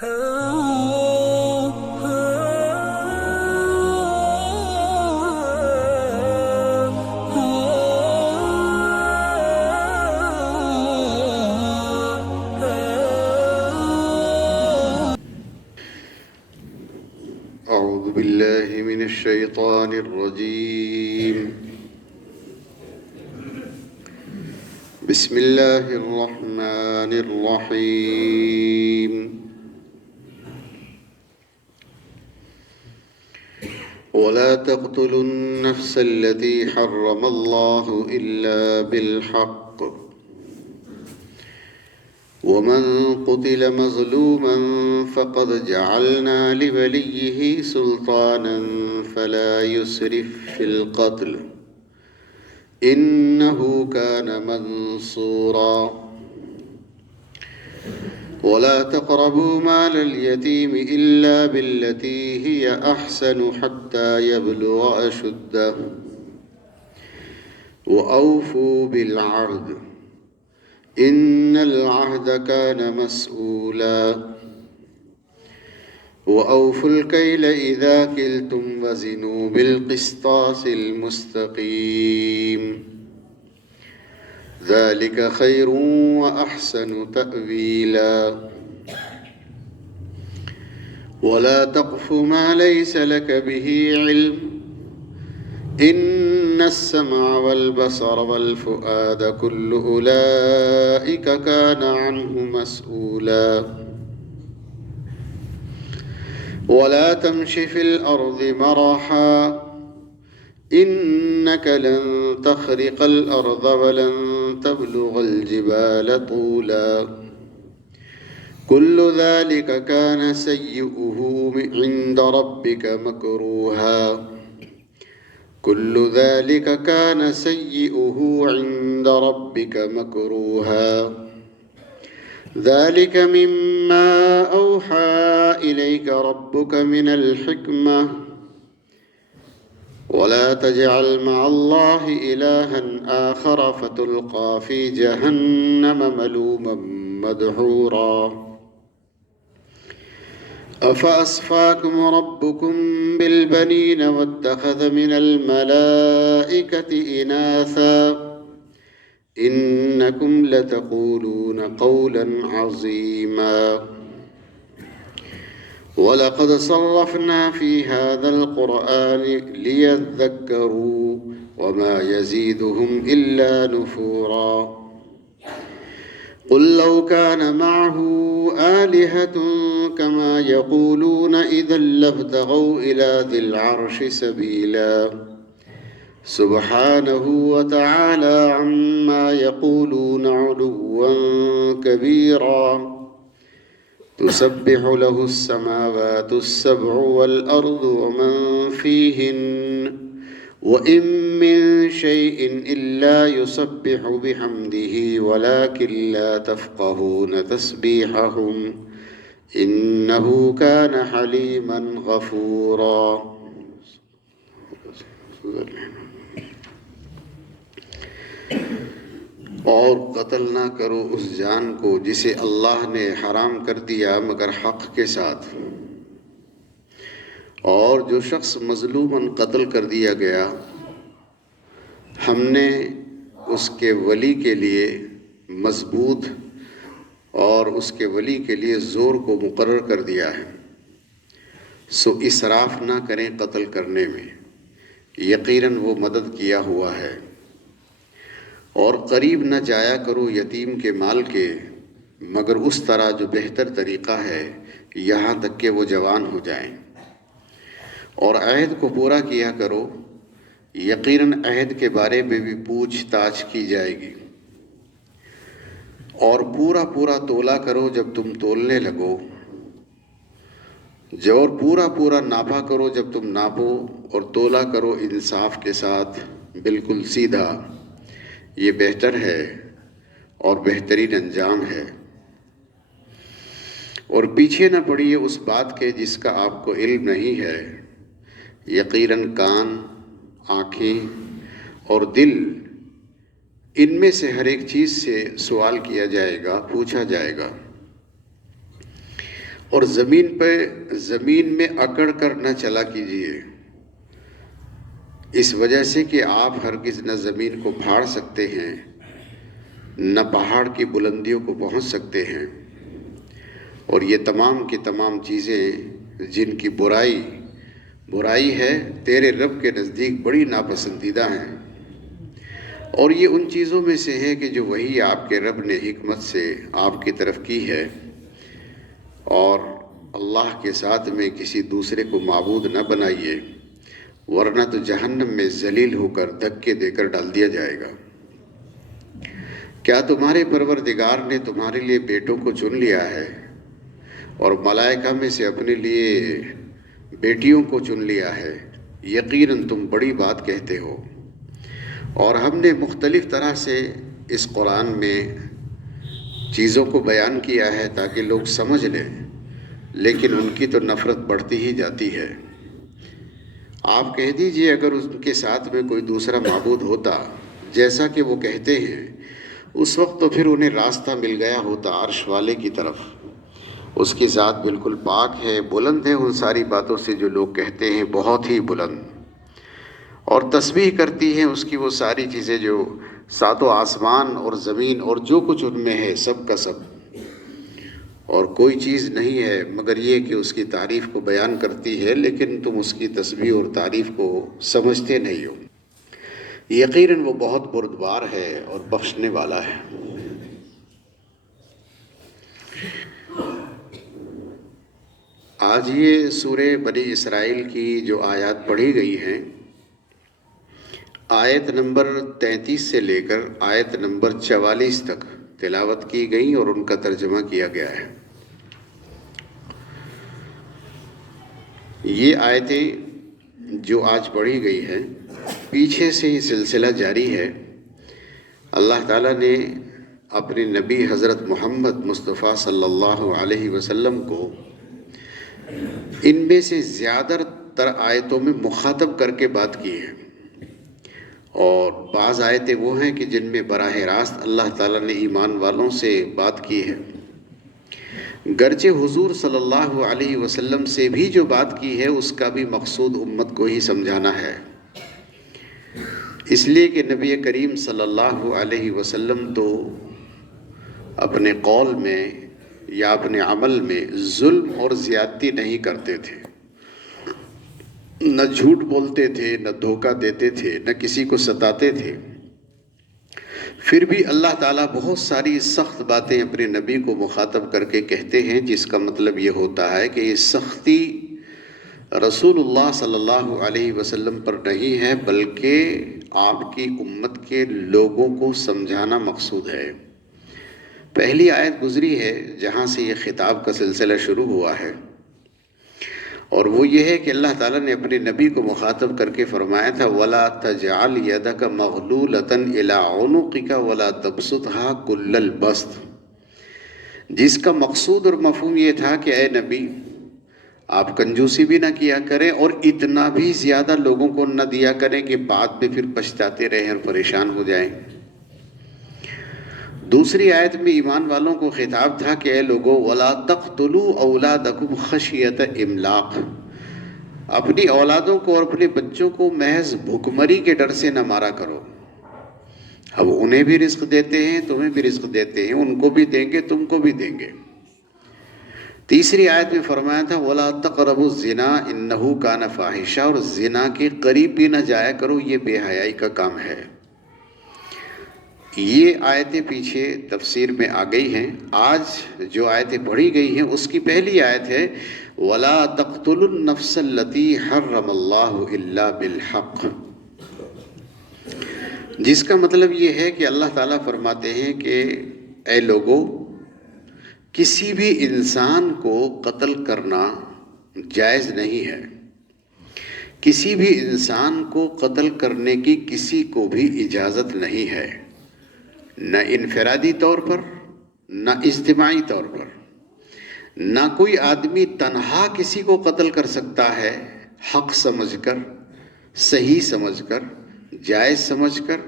أعوذ بالله من الشيطان الرجيم. بسم الله الرحمن الرحيم. ولا تقتلوا النفس التي حرم الله إلا بالحق ومن قتل مظلوما فقد جعلنا لوليه سلطانا فلا يسرف في القتل إنه كان منصورا. ولا تقربوا مال اليتيم إلا بالتي هي أحسن حتى يبلغ أشده وأوفوا بالعهد إن العهد كان مسؤولا. وأوفوا الكيل إذا كلتم وزنوا بالقسطاس المستقيم ذلك خير وأحسن تأويلا. ولا تقف ما ليس لك به علم إن السمع والبصر والفؤاد كل أولئك كان عنه مسؤولا. ولا تمش في الأرض مرحا إنك لن تخرق الأرض ولن تبلغ الجبال طولا كل ذلك كان سيئه عند ربك مكروها كل ذلك كان سيئه عند ربك مكروها ذلك مما أوحى إليك ربك من الحكمة ولا تجعل مع الله إلها آخر فتلقى في جهنم ملوما مدحورا. أفأصفاكم ربكم بالبنين واتخذ من الملائكة إناثا إنكم لتقولون قولا عظيما. ولقد صرفنا في هذا القرآن ليذكروا وما يزيدهم إلا نفورا. قل لو كان معه آلهة كما يقولون إذا لابتغوا إلى ذي العرش سبيلا سبحانه وتعالى عما يقولون علوا كبيرا. تسبح له السماوات السبع والأرض ومن فيهن وإن من شيء إلا يسبح بحمده ولكن لا تفقهون تسبيحهم إنه كان حليما غفورا. اور قتل نہ کرو اس جان کو جسے اللہ نے حرام کر دیا مگر حق کے ساتھ، اور جو شخص مظلوماً قتل کر دیا گیا ہم نے اس کے ولی کے لیے مضبوط اور اس کے ولی کے لیے زور کو مقرر کر دیا ہے، سو اسراف نہ کریں قتل کرنے میں، یقیناً وہ مدد کیا ہوا ہے۔ اور قریب نہ جایا کرو یتیم کے مال کے مگر اس طرح جو بہتر طریقہ ہے یہاں تک کہ وہ جوان ہو جائیں، اور عہد کو پورا کیا کرو، یقیناً عہد کے بارے میں بھی پوچھ تاچھ کی جائے گی۔ اور پورا پورا تولا کرو جب تم تولنے لگو، اور پورا پورا ناپا کرو جب تم ناپو، اور تولا کرو انصاف کے ساتھ بالکل سیدھا، یہ بہتر ہے اور بہترین انجام ہے۔ اور پیچھے نہ پڑیے اس بات کے جس کا آپ کو علم نہیں ہے، یقیناً کان، آنکھیں اور دل، ان میں سے ہر ایک چیز سے سوال کیا جائے گا، پوچھا جائے گا۔ اور زمین میں اکڑ کر نہ چلا کیجیے، اس وجہ سے کہ آپ ہرگز نہ زمین کو پھاڑ سکتے ہیں نہ پہاڑ کی بلندیوں کو پہنچ سکتے ہیں، اور یہ تمام کی تمام چیزیں جن کی برائی ہے تیرے رب کے نزدیک بڑی ناپسندیدہ ہیں، اور یہ ان چیزوں میں سے ہے کہ جو وہی آپ کے رب نے حکمت سے آپ کی طرف کی ہے، اور اللہ کے ساتھ میں کسی دوسرے کو معبود نہ بنائیے، ورنہ تو جہنم میں ذلیل ہو کر دھکے دے کر ڈال دیا جائے گا۔ کیا تمہارے پروردگار نے تمہارے لیے بیٹوں کو چن لیا ہے اور ملائکہ میں سے اپنے لیے بیٹیوں کو چن لیا ہے؟ یقیناً تم بڑی بات کہتے ہو۔ اور ہم نے مختلف طرح سے اس قرآن میں چیزوں کو بیان کیا ہے تاکہ لوگ سمجھ لیں، لیکن ان کی تو نفرت بڑھتی ہی جاتی ہے۔ آپ کہہ دیجئے اگر ان کے ساتھ میں کوئی دوسرا معبود ہوتا جیسا کہ وہ کہتے ہیں، اس وقت تو پھر انہیں راستہ مل گیا ہوتا عرش والے کی طرف۔ اس کی ذات بالکل پاک ہے، بلند ہے ان ساری باتوں سے جو لوگ کہتے ہیں، بہت ہی بلند، اور تسبیح کرتی ہیں اس کی وہ ساری چیزیں جو ساتوں آسمان اور زمین اور جو کچھ ان میں ہے، سب کا سب، اور کوئی چیز نہیں ہے مگر یہ کہ اس کی تعریف کو بیان کرتی ہے، لیکن تم اس کی تسبیح اور تعریف کو سمجھتے نہیں ہو۔ یقیناً وہ بہت بردبار ہے اور بخشنے والا ہے۔ آج یہ سورہ بنی اسرائیل کی جو آیات پڑھی گئی ہیں، آیت نمبر 33 سے لے کر آیت نمبر 44 تک تلاوت کی گئی اور ان کا ترجمہ کیا گیا ہے۔ یہ آیتیں جو آج پڑھی گئی ہیں، پیچھے سے یہ سلسلہ جاری ہے۔ اللہ تعالیٰ نے اپنے نبی حضرت محمد مصطفیٰ صلی اللہ علیہ وسلم کو ان میں سے زیادہ تر آیتوں میں مخاطب کر کے بات کی ہے، اور بعض آیتیں وہ ہیں کہ جن میں براہ راست اللہ تعالیٰ نے ایمان والوں سے بات کی ہے، گرچہ حضور صلی اللہ علیہ وسلم سے بھی جو بات کی ہے اس کا بھی مقصود امت کو ہی سمجھانا ہے، اس لیے کہ نبی کریم صلی اللہ علیہ وسلم تو اپنے قول میں یا اپنے عمل میں ظلم اور زیادتی نہیں کرتے تھے، نہ جھوٹ بولتے تھے، نہ دھوکہ دیتے تھے، نہ کسی کو ستاتے تھے۔ پھر بھی اللہ تعالیٰ بہت ساری سخت باتیں اپنے نبی کو مخاطب کر کے کہتے ہیں، جس کا مطلب یہ ہوتا ہے کہ یہ سختی رسول اللہ صلی اللہ علیہ وسلم پر نہیں ہے، بلکہ آپ کی امت کے لوگوں کو سمجھانا مقصود ہے۔ پہلی آیت گزری ہے جہاں سے یہ خطاب کا سلسلہ شروع ہوا ہے، اور وہ یہ ہے کہ اللہ تعالیٰ نے اپنے نبی کو مخاطب کر کے فرمایا تھا وَلَا تَجْعَلْ يَدَكَ مَغْلُولَةً إِلَىٰ عُنُقِكَ وَلَا تَبْسُطْهَا كُلَّ الْبَسْطِ، جس کا مقصود اور مفہوم یہ تھا کہ اے نبی، آپ کنجوسی بھی نہ کیا کریں اور اتنا بھی زیادہ لوگوں کو نہ دیا کریں کہ بعد میں پھر پچھتاتے رہیں اور پریشان ہو جائیں۔ دوسری آیت میں ایمان والوں کو خطاب تھا کہ اے لوگو وَلَا تَقْتُلُوا أَوْلَادَكُمْ خَشْيَةَ إِمْلَاقٍ، اپنی اولادوں کو اور اپنے بچوں کو محض بھوکمری کے ڈر سے نہ مارا کرو۔ اب انہیں بھی رزق دیتے ہیں، تمہیں بھی رزق دیتے ہیں، ان کو بھی دیں گے، تم کو بھی دیں گے۔ تیسری آیت میں فرمایا تھا وَلَا تَقْرَبُوا الزِّنَا إِنَّهُ كَانَ فَاحِشًا، اور زنا کے قریب بھی نہ جایا کرو، یہ بے حیائی کا کام ہے۔ یہ آیتیں پیچھے تفسیر میں آ گئی ہیں۔ آج جو آیتیں پڑھی گئی ہیں اس کی پہلی آیت ہے وَلَا تَقْتُلُوا النَّفْسَ الَّتِي حَرَّمَ اللَّهُ إِلَّا بِالْحَقِّ، جس کا مطلب یہ ہے کہ اللہ تعالیٰ فرماتے ہیں کہ اے لوگو، کسی بھی انسان کو قتل کرنا جائز نہیں ہے، کسی بھی انسان کو قتل کرنے کی کسی کو بھی اجازت نہیں ہے، نہ انفرادی طور پر، نہ اجتماعی طور پر۔ نہ کوئی آدمی تنہا کسی کو قتل کر سکتا ہے حق سمجھ کر، صحیح سمجھ کر، جائز سمجھ کر،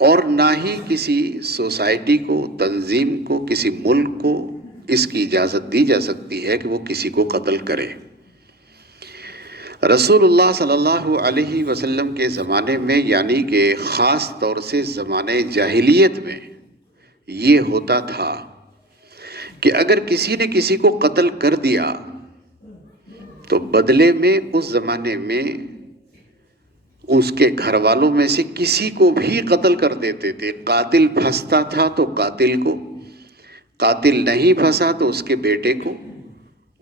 اور نہ ہی کسی سوسائٹی کو، تنظیم کو، کسی ملک کو اس کی اجازت دی جا سکتی ہے کہ وہ کسی کو قتل کرے۔ رسول اللہ صلی اللہ علیہ وسلم کے زمانے میں، یعنی کہ خاص طور سے زمانے جاہلیت میں یہ ہوتا تھا کہ اگر کسی نے کسی کو قتل کر دیا تو بدلے میں اس زمانے میں اس کے گھر والوں میں سے کسی کو بھی قتل کر دیتے تھے۔ قاتل پھنستا تھا تو قاتل کو، قاتل نہیں پھنسا تو اس کے بیٹے کو،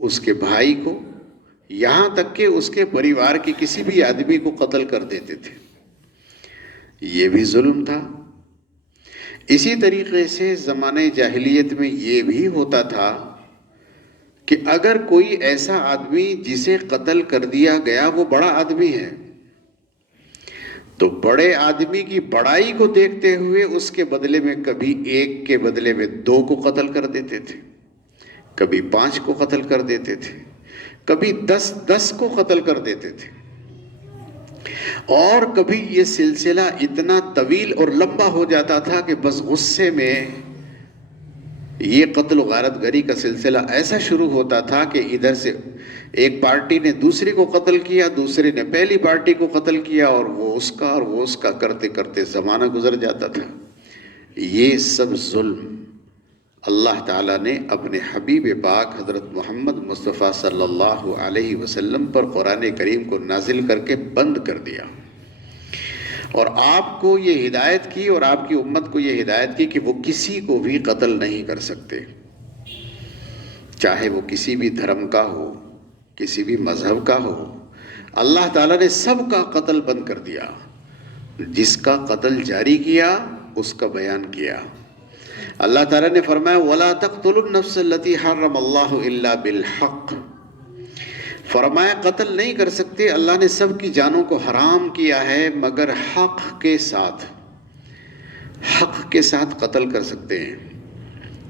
اس کے بھائی کو، یہاں تک کہ اس کے پریوار کے کسی بھی آدمی کو قتل کر دیتے تھے۔ یہ بھی ظلم تھا۔ اسی طریقے سے زمانے جاہلیت میں یہ بھی ہوتا تھا کہ اگر کوئی ایسا آدمی جسے قتل کر دیا گیا وہ بڑا آدمی ہے تو بڑے آدمی کی بڑائی کو دیکھتے ہوئے اس کے بدلے میں کبھی ایک کے بدلے میں 2 کو قتل کر دیتے تھے، کبھی 5 کو قتل کر دیتے تھے، کبھی 10 کو قتل کر دیتے تھے، اور کبھی یہ سلسلہ اتنا طویل اور لمبا ہو جاتا تھا کہ بس غصے میں یہ قتل و غارت گری کا سلسلہ ایسا شروع ہوتا تھا کہ ادھر سے ایک پارٹی نے دوسری کو قتل کیا، دوسری نے پہلی پارٹی کو قتل کیا، اور وہ اس کا کرتے کرتے زمانہ گزر جاتا تھا۔ یہ سب ظلم اللہ تعالیٰ نے اپنے حبیب پاک حضرت محمد مصطفیٰ صلی اللہ علیہ وسلم پر قرآن کریم کو نازل کر کے بند کر دیا، اور آپ کو یہ ہدایت کی اور آپ کی امت کو یہ ہدایت کی کہ وہ کسی کو بھی قتل نہیں کر سکتے، چاہے وہ کسی بھی دھرم کا ہو، کسی بھی مذہب کا ہو۔ اللہ تعالیٰ نے سب کا قتل بند کر دیا، جس کا قتل جاری کیا اس کا بیان کیا۔ اللہ تعالیٰ نے فرمایا وَلَا تَقْتُلُوا النَّفْسَ الَّتِي حَرَّمَ اللَّهُ إِلَّا بِالْحَقِّ، فرمایا قتل نہیں کر سکتے، اللہ نے سب کی جانوں کو حرام کیا ہے مگر حق کے ساتھ۔ حق کے ساتھ قتل کر سکتے ہیں۔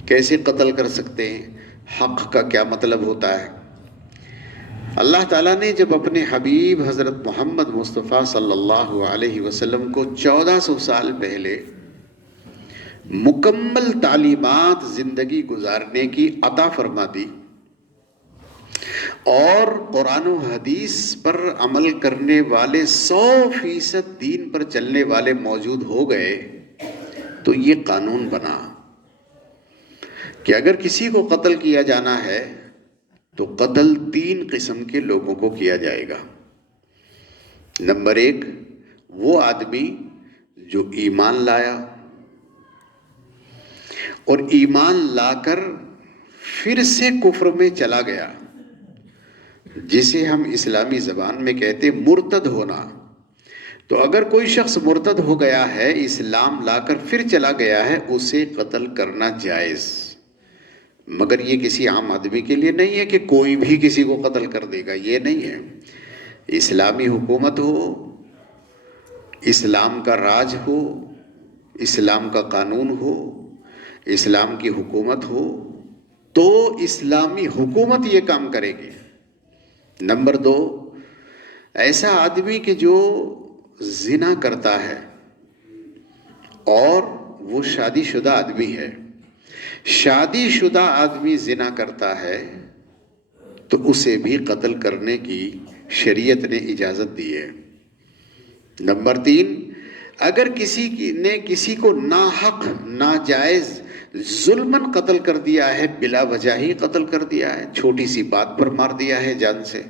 کیسے قتل کر سکتے ہیں؟ حق کا کیا مطلب ہوتا ہے؟ اللہ تعالیٰ نے جب اپنے حبیب حضرت محمد مصطفیٰ صلی اللہ علیہ وسلم کو 1400 سال پہلے مکمل تعلیمات زندگی گزارنے کی عطا فرما دی اور قرآن و حدیث پر عمل کرنے والے 100% دین پر چلنے والے موجود ہو گئے، تو یہ قانون بنا کہ اگر کسی کو قتل کیا جانا ہے تو قتل 3 قسم کے لوگوں کو کیا جائے گا۔ نمبر 1، وہ آدمی جو ایمان لایا اور ایمان لا کر پھر سے کفر میں چلا گیا، جسے ہم اسلامی زبان میں کہتے ہیں مرتد ہونا۔ تو اگر کوئی شخص مرتد ہو گیا ہے، اسلام لا کر پھر چلا گیا ہے، اسے قتل کرنا جائز، مگر یہ کسی عام آدمی کے لیے نہیں ہے کہ کوئی بھی کسی کو قتل کر دے گا، یہ نہیں ہے۔ اسلامی حکومت ہو، اسلام کا راج ہو، اسلام کا قانون ہو، اسلام کی حکومت ہو، تو اسلامی حکومت یہ کام کرے گی۔ نمبر 2، ایسا آدمی کہ جو زنا کرتا ہے اور وہ شادی شدہ آدمی ہے، شادی شدہ آدمی زنا کرتا ہے تو اسے بھی قتل کرنے کی شریعت نے اجازت دی ہے۔ نمبر 3، اگر کسی نے کسی کو ناحق ناجائز ظلماً قتل کر دیا ہے، بلا وجہ ہی قتل کر دیا ہے، چھوٹی سی بات پر مار دیا ہے جان سے،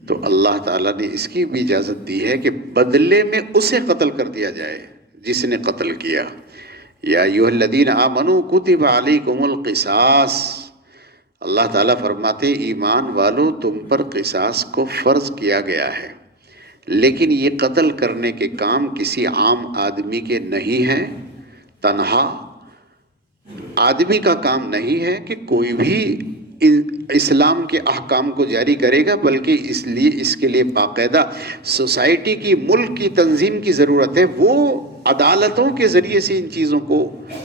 تو اللہ تعالیٰ نے اس کی بھی اجازت دی ہے کہ بدلے میں اسے قتل کر دیا جائے جس نے قتل کیا۔ یا ایھا الذین آمنوا کتب علیکم القصاص، اللہ تعالیٰ فرماتے ایمان والو تم پر قصاص کو فرض کیا گیا ہے، لیکن یہ قتل کرنے کے کام کسی عام آدمی کے نہیں ہیں، تنہا آدمی کا کام نہیں ہے کہ کوئی بھی اسلام کے احکام کو جاری کرے گا، بلکہ اس کے لیے باقاعدہ سوسائٹی کی، ملک کی تنظیم کی ضرورت ہے۔ وہ عدالتوں کے ذریعے سے ان چیزوں کو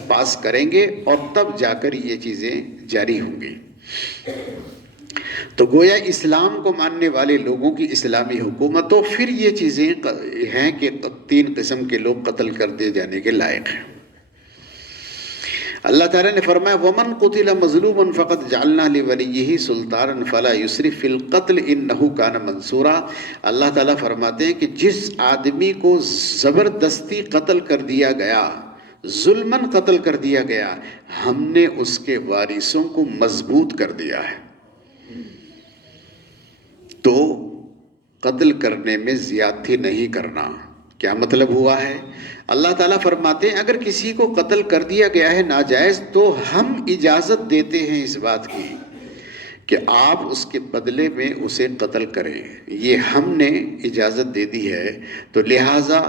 پاس کریں گے اور تب جا کر یہ چیزیں جاری ہوں گی۔ تو گویا اسلام کو ماننے والے لوگوں کی اسلامی حکومت، تو پھر یہ چیزیں ہیں کہ 3 قسم کے لوگ قتل کر دیے جانے کے لائق ہیں۔ اللہ تعالیٰ نے فرمایا وَمَنْ قُتِلَ مَظْلُومًا فَقَدْ جَعَلْنَا لِوَلِيِّهِ سُلْطَانًا فَلَا يُسْرِفْ فِي الْقَتْلِ إِنَّهُ كَانَ مَنْصُورًا۔ اللہ تعالیٰ فرماتے ہیں کہ جس آدمی کو زبردستی قتل کر دیا گیا، ظلماً قتل کر دیا گیا، ہم نے اس کے وارثوں کو مضبوط کر دیا ہے۔ تو قتل کرنے میں زیادتی نہیں کرنا۔ کیا مطلب ہوا ہے؟ اللہ تعالیٰ فرماتے ہیں اگر کسی کو قتل کر دیا گیا ہے ناجائز، تو ہم اجازت دیتے ہیں اس بات کی کہ آپ اس کے بدلے میں اسے قتل کریں، یہ ہم نے اجازت دے دی ہے۔ تو لہٰذا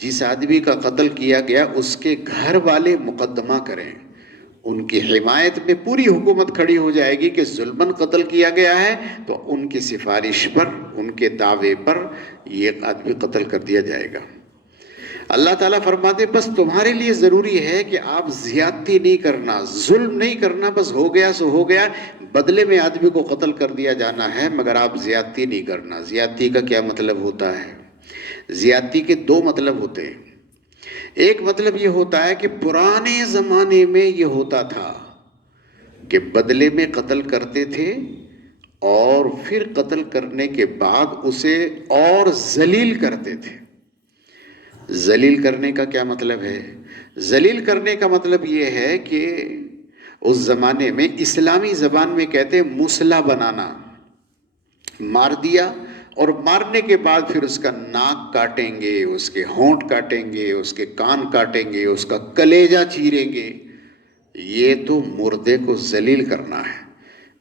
جس آدمی کا قتل کیا گیا اس کے گھر والے مقدمہ کریں، ان کی حمایت میں پوری حکومت کھڑی ہو جائے گی کہ ظلماً قتل کیا گیا ہے، تو ان کی سفارش پر، ان کے دعوے پر یہ آدمی قتل کر دیا جائے گا۔ اللہ تعالیٰ فرماتے بس تمہارے لیے ضروری ہے کہ آپ زیادتی نہیں کرنا، ظلم نہیں کرنا، بس ہو گیا سو ہو گیا، بدلے میں آدمی کو قتل کر دیا جانا ہے، مگر آپ زیادتی نہیں کرنا۔ زیادتی کا کیا مطلب ہوتا ہے؟ زیادتی کے دو مطلب ہوتے ہیں۔ ایک مطلب یہ ہوتا ہے کہ پرانے زمانے میں یہ ہوتا تھا کہ بدلے میں قتل کرتے تھے اور پھر قتل کرنے کے بعد اسے اور ذلیل کرتے تھے۔ ذلیل کرنے کا کیا مطلب ہے؟ ذلیل کرنے کا مطلب یہ ہے کہ اس زمانے میں اسلامی زبان میں کہتے ہیں مسلح بنانا، مار دیا اور مارنے کے بعد پھر اس کا ناک کاٹیں گے، اس کے ہونٹ کاٹیں گے، اس کے کان کاٹیں گے، اس کا کلیجہ چیریں گے۔ یہ تو مردے کو ذلیل کرنا ہے۔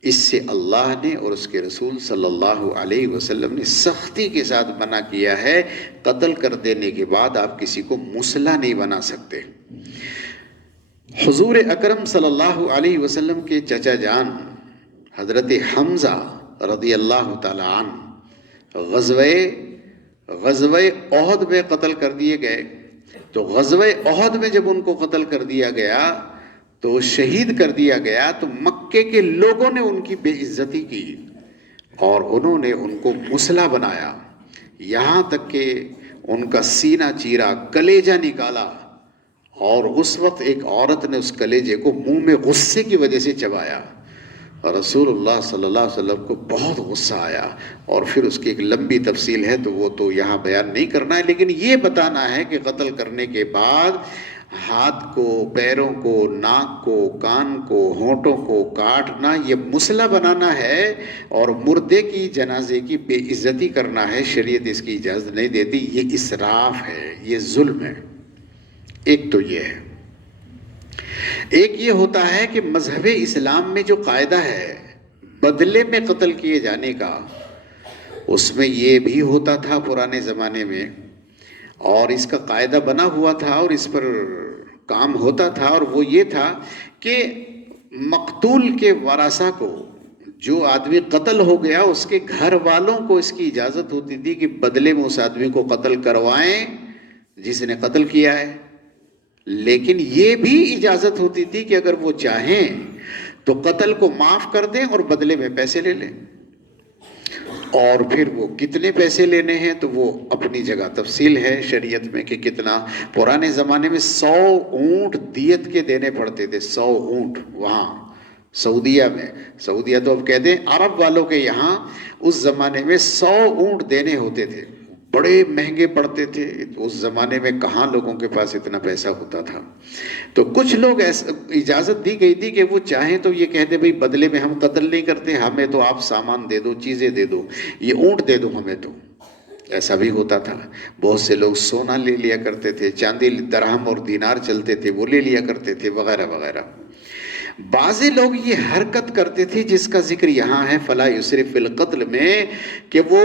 اس سے اللہ نے اور اس کے رسول صلی اللہ علیہ وسلم نے سختی کے ساتھ منع کیا ہے۔ قتل کر دینے کے بعد آپ کسی کو مسلح نہیں بنا سکتے۔ حضور اکرم صلی اللہ علیہ وسلم کے چچا جان حضرت حمزہ رضی اللہ تعالی عنہ غزوہ احد میں قتل کر دیے گئے۔ تو غزوہ احد میں جب ان کو قتل کر دیا گیا تو شہید کر دیا گیا، تو مکے کے لوگوں نے ان کی بے عزتی کی اور انہوں نے ان کو مسلح بنایا، یہاں تک کہ ان کا سینہ چیرا، کلیجہ نکالا، اور اس وقت ایک عورت نے اس کلیجے کو منہ میں غصے کی وجہ سے چبایا۔ رسول اللہ صلی اللہ علیہ وسلم کو بہت غصہ آیا، اور پھر اس کی ایک لمبی تفصیل ہے تو وہ تو یہاں بیان نہیں کرنا ہے، لیکن یہ بتانا ہے کہ قتل کرنے کے بعد ہاتھ کو، پیروں کو، ناک کو، کان کو، ہونٹوں کو کاٹنا یہ مسلح بنانا ہے، اور مردے کی، جنازے کی بے عزتی کرنا ہے۔ شریعت اس کی اجازت نہیں دیتی، یہ اسراف ہے، یہ ظلم ہے۔ ایک تو یہ ہے۔ ایک یہ ہوتا ہے کہ مذہب اسلام میں جو قاعدہ ہے بدلے میں قتل کیے جانے کا، اس میں یہ بھی ہوتا تھا پرانے زمانے میں، اور اس کا قاعدہ بنا ہوا تھا اور اس پر کام ہوتا تھا، اور وہ یہ تھا کہ مقتول کے ورثہ کو، جو آدمی قتل ہو گیا اس کے گھر والوں کو اس کی اجازت ہوتی تھی کہ بدلے میں اس آدمی کو قتل کروائیں جس نے قتل کیا ہے، لیکن یہ بھی اجازت ہوتی تھی کہ اگر وہ چاہیں تو قتل کو معاف کر دیں اور بدلے میں پیسے لے لیں، اور پھر وہ کتنے پیسے لینے ہیں تو وہ اپنی جگہ تفصیل ہے شریعت میں کہ کتنا۔ پرانے زمانے میں 100 اونٹ دیت کے دینے پڑتے تھے، 100 اونٹ وہاں سعودیہ میں، سعودیہ تو اب کہتے ہیں عرب والوں کے یہاں، اس زمانے میں 100 اونٹ دینے ہوتے تھے، بڑے مہنگے پڑتے تھے۔ اس زمانے میں کہاں لوگوں کے پاس اتنا پیسہ ہوتا تھا، تو کچھ لوگ اجازت دی گئی تھی کہ وہ چاہیں تو یہ کہتے بھئی بدلے میں ہم قتل نہیں کرتے، ہمیں تو آپ سامان دے دو، چیزیں دے دو، یہ اونٹ دے دو ہمیں تو۔ ایسا بھی ہوتا تھا۔ بہت سے لوگ سونا لے لیا کرتے تھے، چاندی، درہم اور دینار چلتے تھے، وہ لے لیا کرتے تھے، وغیرہ وغیرہ۔ بعض لوگ یہ حرکت کرتے تھے جس کا ذکر یہاں ہے فلا یسرف فی القتل میں، کہ وہ